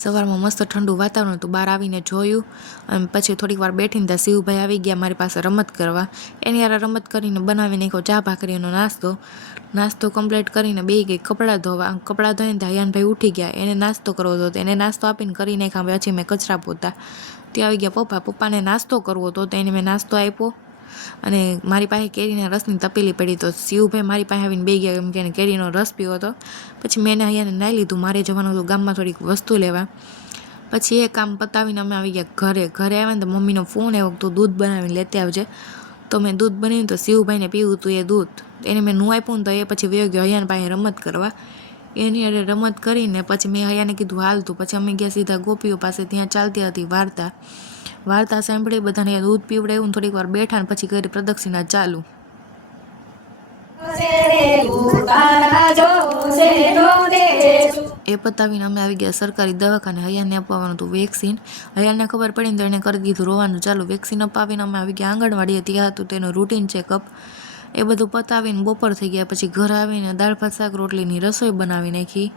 સવારમાં મસ્ત ઠંડુ વાતાવરણ હતું, બહાર આવીને જોયું અને પછી થોડીક વાર બેઠીને ત્યાં શિવભાઈ આવી ગયા મારી પાસે રમત કરવા. એની યાર રમત કરીને બનાવી નાખ્યો ચા ભાખરીનો નાસ્તો કમ્પ્લીટ કરીને બેસી ગઈ કપડાં ધોવા. કપડાં ધોઈને ત્યાં હયાનભાઈ ઉઠી ગયા, એને નાસ્તો કરવો હતો. એને નાસ્તો આપીને કરી નાખ્યા. પછી મેં કચરા પોતા ત્યાં આવી ગયા પપ્પાને નાસ્તો કરવો હતો, તો એને મેં નાસ્તો આપ્યો. અને મારી પાસે કેરીના રસની તપેલી પડી, તો શિવભાઈ મારી પાસે આવીને બેસી ગયા કેમ કે એને કેરીનો રસ પીવો હતો. પછી મેં એને અહીંયા નાહી લીધું. મારે જવાનું હતું ગામમાં થોડીક વસ્તુ લેવા. પછી એ કામ પતાવીને અમે આવી ગયા ઘરે આવ્યા ને તો મમ્મીનો ફોન આવ્યો, તો દૂધ બનાવીને લેતી આવજે. તો મેં દૂધ બનાવ્યું, તો શિવભાઈને પીવું હતું એ દૂધ. એને મેં નું આપ્યું ને તો એ પછી વયો ગયો હયાન પાસે રમત કરવા. એની અરે રમત કરીને પછી મેં હયાને કીધું હાલતું. પછી અમે ગયા સીધા ગોપીઓ પાસે, ત્યાં ચાલતી હતી વાર્તા સાંભળી, બધાને દૂધ પીવડાવ્યું, થોડીક વાર બેઠા ને પછી કરી પ્રદક્ષિણા ચાલુ. એ પતાવીને અમે આવી ગયા સરકારી દવાખાને. હયાને અપાવવાનું હતું વેક્સિન. હયાને ખબર પડીને તો એને કરી દીધું રોવાનું ચાલુ. વેક્સિન અપાવીને અમે આવી ગયા આંગણવાડીએ. ત્યાં હતું તેનું રૂટીન ચેકઅપ. એ બધું પતાવીને બપોર થઈ ગયા. પછી ઘર આવીને દાળ ભાત શાક રોટલીની રસોઈ બનાવી નાખી.